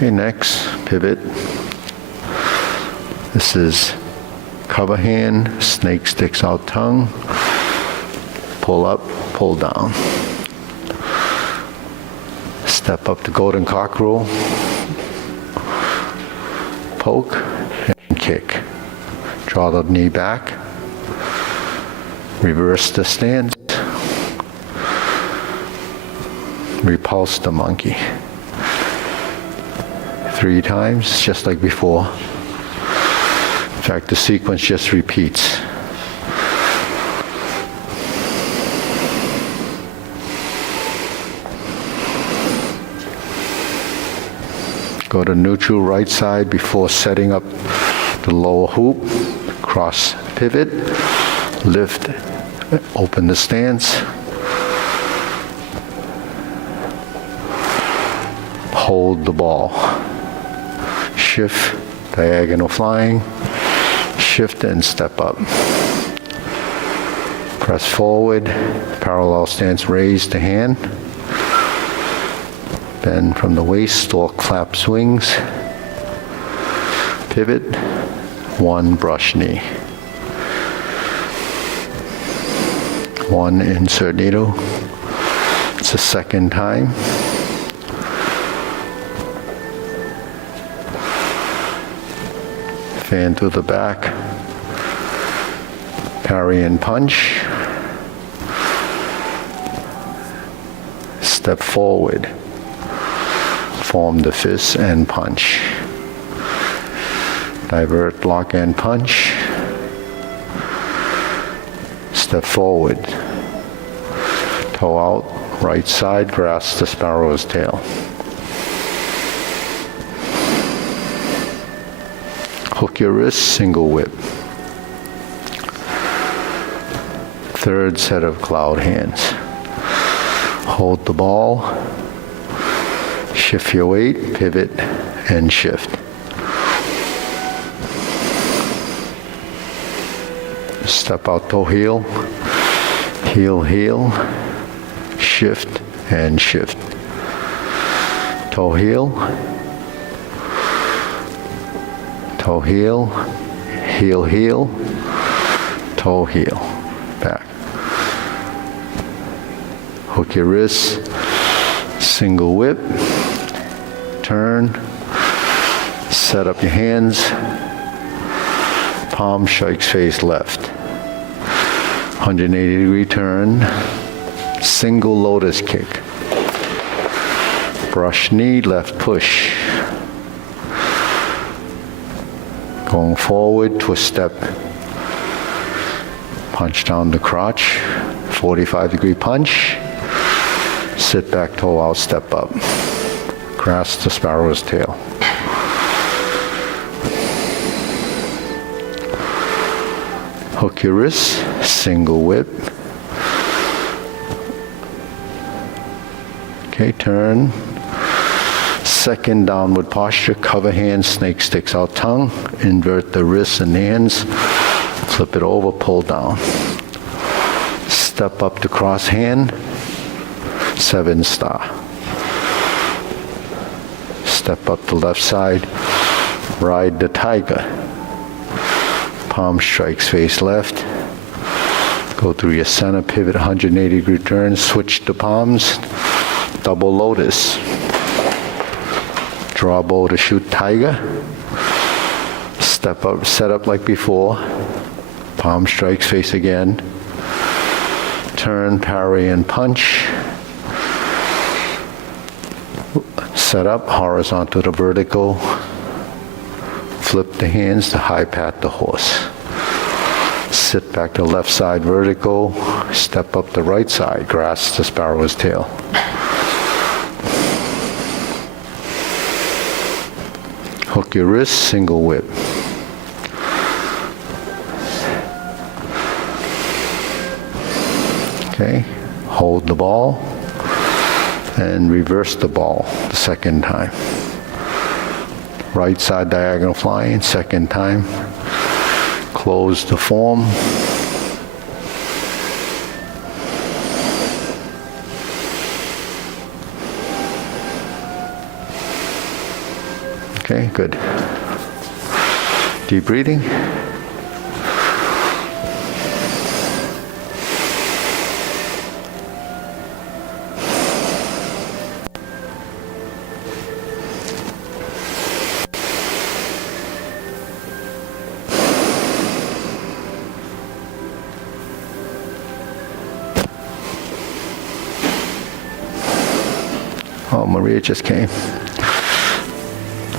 Okay, next, pivot. This is cover hand, snake sticks out tongue, pull up, pull down. Step up the golden cockerel, poke, and kick. Draw the knee back, reverse the stance, repulse the monkey. 3 times, just like before. In fact, the sequence just repeats. Go to neutral right side before setting up the lower hoop. Cross pivot, lift, open the stance. Hold the ball. Shift, diagonal flying. Shift and step up. Press forward, parallel stance, raise the hand. Bend from the waist, stork claps wings. Pivot, 1 brush knee. 1 insert needle. It's the second time. Fan through the back. Parry and punch. Step forward. Form the fist and punch. Divert, block and punch. Step forward. Toe out, right side, grasp the sparrow's tail. Hook your wrist, single whip. Third set of cloud hands. Hold the ball. Shift your weight, pivot, and shift. Step out toe heel, heel, heel, shift, and shift. Toe heel, toe heel, heel, heel, toe heel. Back. Hook your wrist, single whip. Turn, set up your hands, palm strikes face left. 180-degree turn, single lotus kick. Brush knee, left push. Going forward, twist step. Punch down the crotch, 45-degree punch. Sit back, toe out, step up. Grasp the sparrow's tail. Hook your wrist, single whip. Okay, turn. Second downward posture, cover hand, snake sticks out tongue. Invert the wrists and hands. Flip it over, pull down. Step up to cross hand, 7 star. Step up the left side, ride the tiger. Palm strikes face left. Go through your center pivot, 180-degree turn, switch the palms, double lotus. Draw bow to shoot tiger. Step up, set up like before. Palm strikes face again. Turn, parry, and punch. Set up, horizontal to vertical. Flip the hands to high pat the horse. Sit back to left side vertical. Step up the right side, grasp the sparrow's tail. Hook your wrist, single whip. Okay, hold the ball and reverse the ball the second time. Right side diagonal flying, second time. Close the form. Okay, good. Deep breathing. Oh, Maria just came.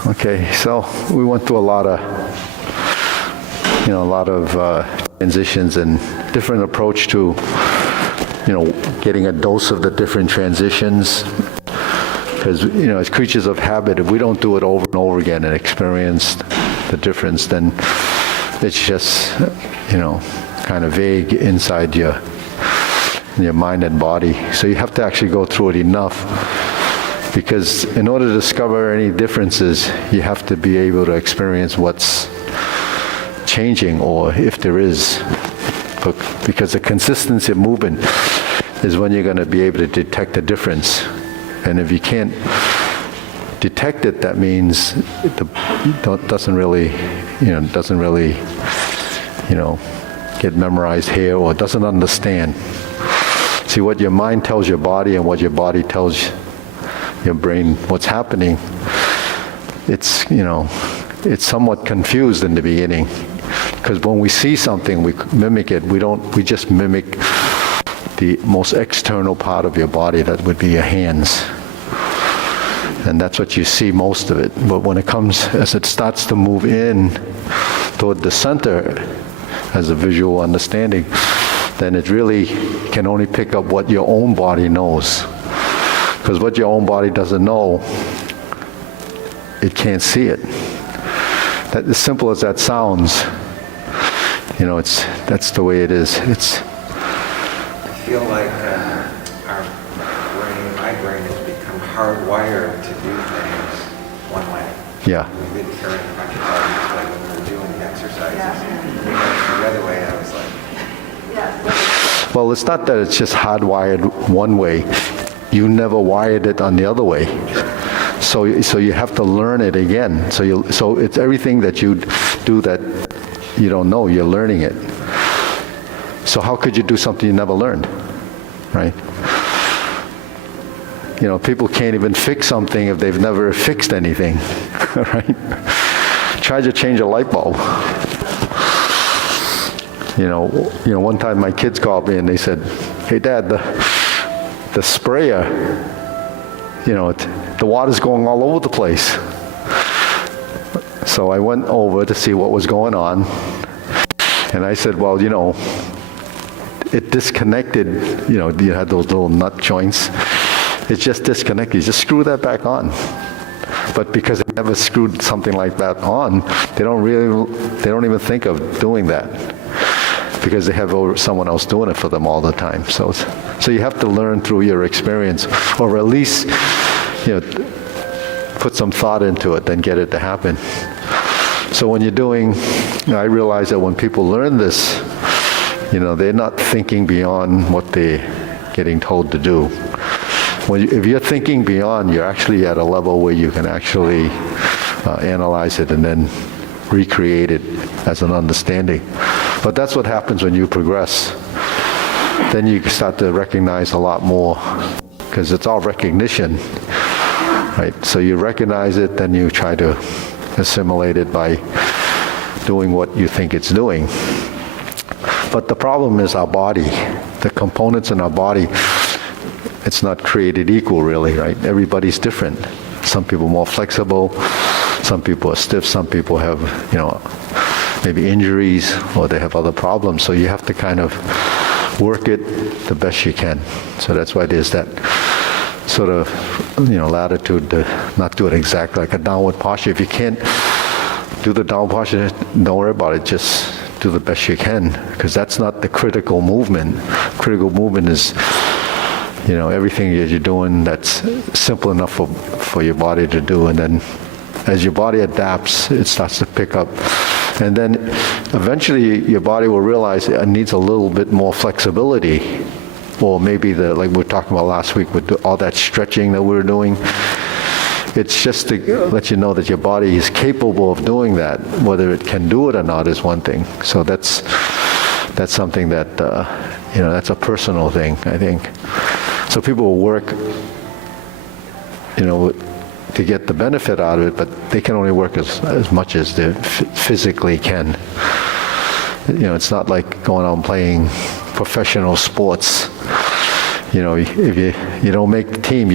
Okay, so we went through a lot of transitions and different approach to, getting a dose of the different transitions. Because, as creatures of habit, if we don't do it over and over again and experience the difference, then it's just, kind of vague inside your mind and body. So you have to actually go through it enough. Because in order to discover any differences, you have to be able to experience what's changing, or if there is. Because the consistency of movement is when you're going to be able to detect the difference. And if you can't detect it, that means it doesn't really get memorized here, or doesn't understand. See, what your mind tells your body and what your body tells your brain what's happening, it's somewhat confused in the beginning, because when we see something, we mimic it. We just mimic the most external part of your body, that would be your hands, and that's what you see most of it. But when it comes, as it starts to move in toward the center as a visual understanding, then it really can only pick up what your own body knows. Because what your own body doesn't know, it can't see it. That, as simple as that sounds, that's the way it is. I feel like my brain has become hardwired to do things one way. Yeah. We did current consciousness, like when we were doing the exercises. When we went the other way, I was like... Well, it's not that it's just hardwired one way. You never wired it on the other way. So you have to learn it again. So it's everything that you do that you don't know, you're learning it. So how could you do something you never learned, right? People can't even fix something if they've never fixed anything, right? Try to change a light bulb. One time my kids called me and they said, "Hey, Dad, the sprayer, the water's going all over the place." So I went over to see what was going on, and I said, "Well, it disconnected, you had those little nut joints. It's just disconnected. You just screw that back on." But because they never screwed something like that on, they don't even think of doing that, because they have someone else doing it for them all the time. So you have to learn through your experience, or at least, put some thought into it, then get it to happen. So when you're doing, I realize that when people learn this, they're not thinking beyond what they're getting told to do. If you're thinking beyond, you're actually at a level where you can actually analyze it and then recreate it as an understanding. But that's what happens when you progress. Then you start to recognize a lot more, because it's all recognition, right? So you recognize it, then you try to assimilate it by doing what you think it's doing. But the problem is our body, the components in our body. It's not created equal, really, right? Everybody's different. Some people are more flexible, some people are stiff, some people have, maybe injuries, or they have other problems. So you have to kind of work it the best you can. So that's why there's that sort of, latitude to not do it exactly like a downward posture. If you can't do the downward posture, don't worry about it. Just do the best you can, because that's not the critical movement. Critical movement is, everything that you're doing that's simple enough for your body to do. And then as your body adapts, it starts to pick up. And then eventually your body will realize it needs a little bit more flexibility. Or maybe like we were talking about last week with all that stretching that we were doing, It's just to let you know that your body is capable of doing that. Whether it can do it or not is one thing. So that's something that, that's a personal thing, I think. So people will work, to get the benefit out of it, but they can only work as much as they physically can. It's not like going out and playing professional sports. If you don't make the team,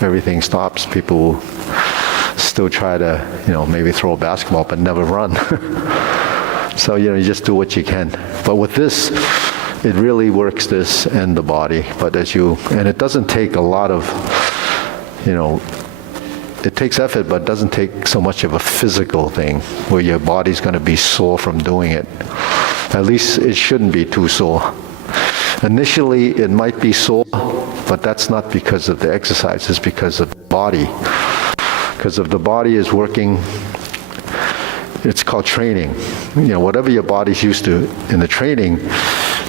everything stops. People will still try to, maybe throw a basketball, but never run. So, you just do what you can. But with this, it really works this and the body. But and it doesn't take a lot of, it takes effort, but it doesn't take so much of a physical thing where your body's going to be sore from doing it. At least it shouldn't be too sore. Initially, it might be sore, but that's not because of the exercise, it's because of the body. Because if the body is working, it's called training. Whatever your body's used to in the training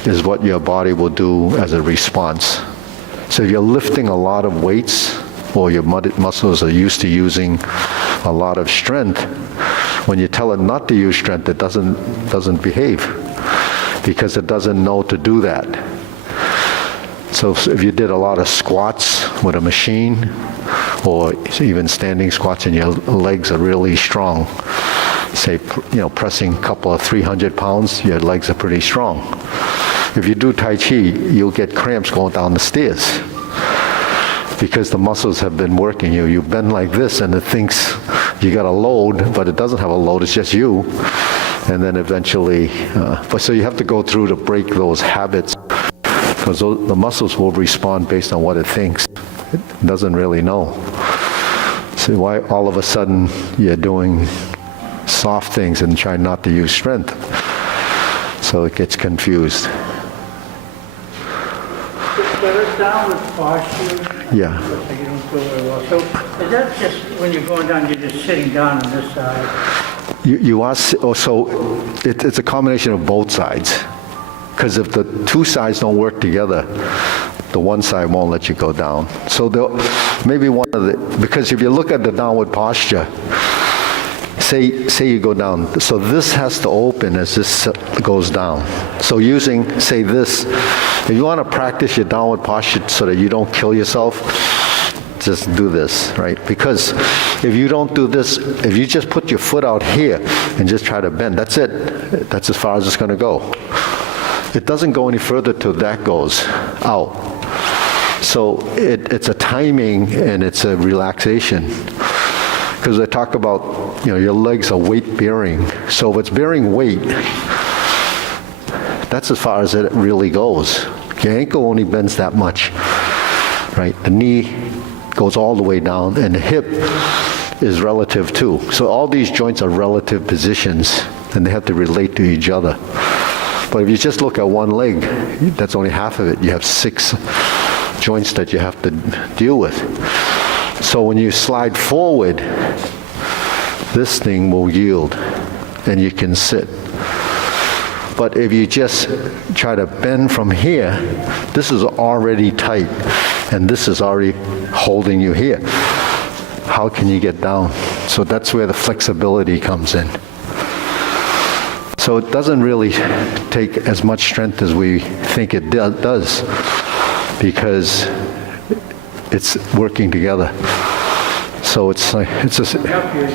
is what your body will do as a response. So if you're lifting a lot of weights, or your muscles are used to using a lot of strength, when you tell it not to use strength, it doesn't behave because it doesn't know to do that. So if you did a lot of squats with a machine, or even standing squats and your legs are really strong, say, pressing a couple of 300 pounds, your legs are pretty strong. If you do Tai Chi, you'll get cramps going down the stairs because the muscles have been working you. You bend like this and it thinks you got a load, but it doesn't have a load, it's just you. And then eventually, so you have to go through to break those habits because the muscles will respond based on what it thinks. It doesn't really know. So why all of a sudden you're doing soft things and trying not to use strength? So it gets confused. Better downward posture. Yeah. Looks like you don't feel very well. So is that just when you're going down, you're just sitting down on this side? It's a combination of both sides. Because if the two sides don't work together, the one side won't let you go down. So maybe because if you look at the downward posture, say you go down, so this has to open as this goes down. So using, say this, if you want to practice your downward posture so that you don't kill yourself, just do this, right? Because if you don't do this, if you just put your foot out here and just try to bend, that's it. That's as far as it's going to go. It doesn't go any further till that goes out. So it's a timing and it's a relaxation. Because I talk about, your legs are weight bearing. So if it's bearing weight, that's as far as it really goes. Your ankle only bends that much, right? The knee goes all the way down and the hip is relative too. So all these joints are relative positions and they have to relate to each other. But if you just look at one leg, that's only half of it. You have 6 joints that you have to deal with. So when you slide forward, this thing will yield and you can sit. But if you just try to bend from here, this is already tight and this is already holding you here. How can you get down? So that's where the flexibility comes in. So it doesn't really take as much strength as we think it does because it's working together. So it's like, Up, you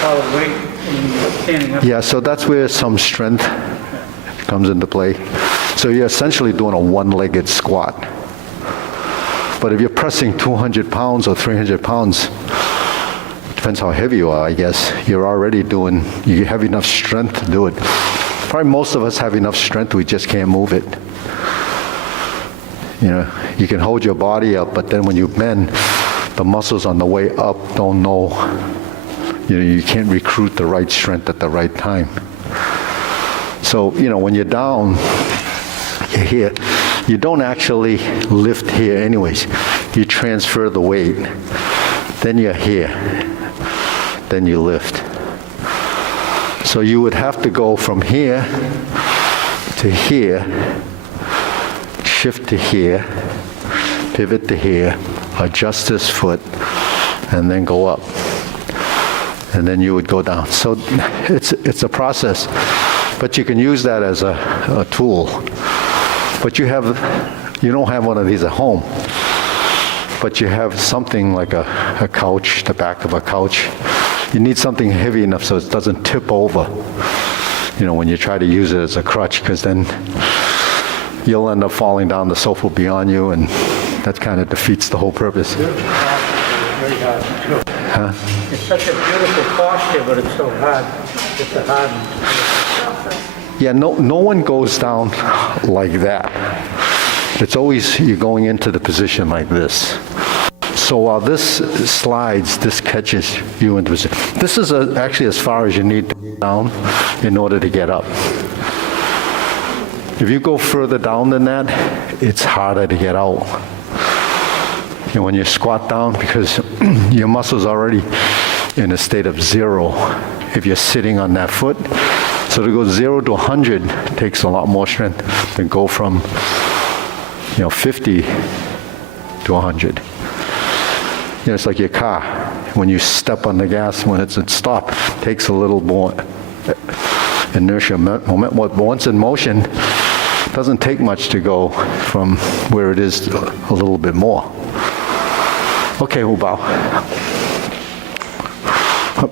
follow weight when you're standing up. yeah, so that's where some strength comes into play. So you're essentially doing a one-legged squat. But if you're pressing 200 pounds or 300 pounds, depends how heavy you are, I guess, you have enough strength to do it. Probably most of us have enough strength, we just can't move it. You can hold your body up, but then when you bend, the muscles on the way up don't know. You can't recruit the right strength at the right time. So, when you're down here, you don't actually lift here anyways. You transfer the weight. Then you're here. Then you lift. So you would have to go from here to here, shift to here, pivot to here, adjust this foot, and then go up. And then you would go down. So it's a process, but you can use that as a tool. But you don't have one of these at home, but you have something like a couch, the back of a couch. You need something heavy enough so it doesn't tip over, when you try to use it as a crutch, because then you'll end up falling down, the sofa beyond you, and that kind of defeats the whole purpose. Very hard to do. It's such a beautiful posture, but it's so hard. It's a hard one. Yeah, no one goes down like that. It's always you're going into the position like this. So while this slides, this catches you into position. This is actually as far as you need to go down in order to get up. If you go further down than that, it's harder to get out. When you squat down, because your muscles are already in a state of 0 if you're sitting on that foot. So to go 0 to 100 takes a lot more strength than go from 50 to 100. It's like your car. When you step on the gas, when it's at stop, it takes a little more inertia, moment. Once in motion, it doesn't take much to go from where it is to a little bit more. Okay, we'll bow. Up.